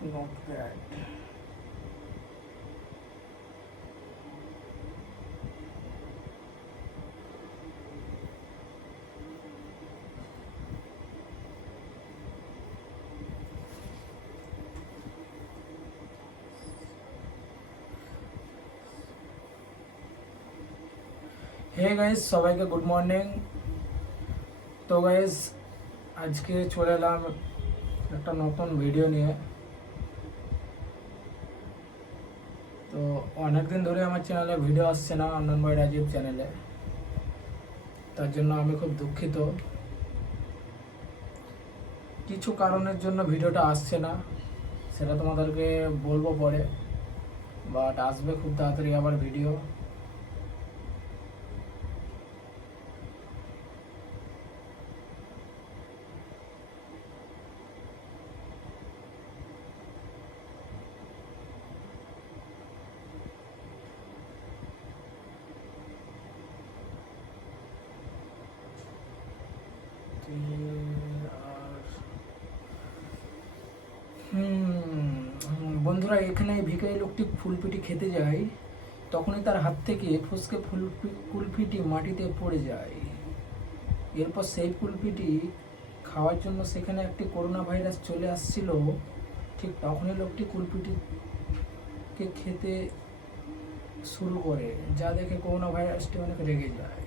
not good. Hey guys সবাইকে good morning তো guys আজকে চলে এলাম একটা নতুন ভিডিও নিয়ে তো অনেকদিন ধরে আমার চ্যানেলে ভিডিও আসছে না আনন্দ ভাই রাজীব চ্যানেলে তার জন্য আমি খুব দুঃখিত কিছু কারণের জন্য ভিডিওটা আসছে না সেটা তোমাদেরকে বলবো পরে বাট আসবে খুব তাড়াতাড়ি আবার ভিডিও বন্ধুরা, এখানে ভিখারি লোকটি ফুলপিটি খেতে যায়, তখনই তার হাত থেকে ফুসকে ফুল কুলফিটি মাটিতে পড়ে যায়। এরপর সেই কুলফিটি খাওয়ার জন্য সেখানে একটি করোনা ভাইরাস চলে আসছিল। ঠিক তখনই লোকটি কুলফিটিকে খেতে শুরু করে, যা দেখে করোনা ভাইরাসটি অনেক রেগে যায়।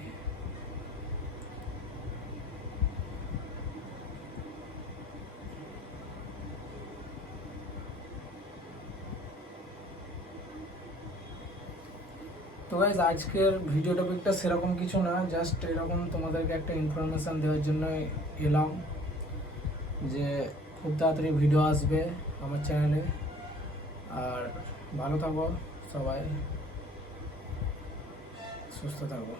তো গাইজ আজকের ভিডিও টপিকটা সেরকম কিছু না জাস্ট এরকম তোমাদেরকে একটা ইনফরমেশান দেওয়ার জন্য এলাম যে খুব তাড়াতাড়ি ভিডিও আসবে আমার চ্যানেলে আর ভালো থাকো সবাই, সুস্থ থাকো।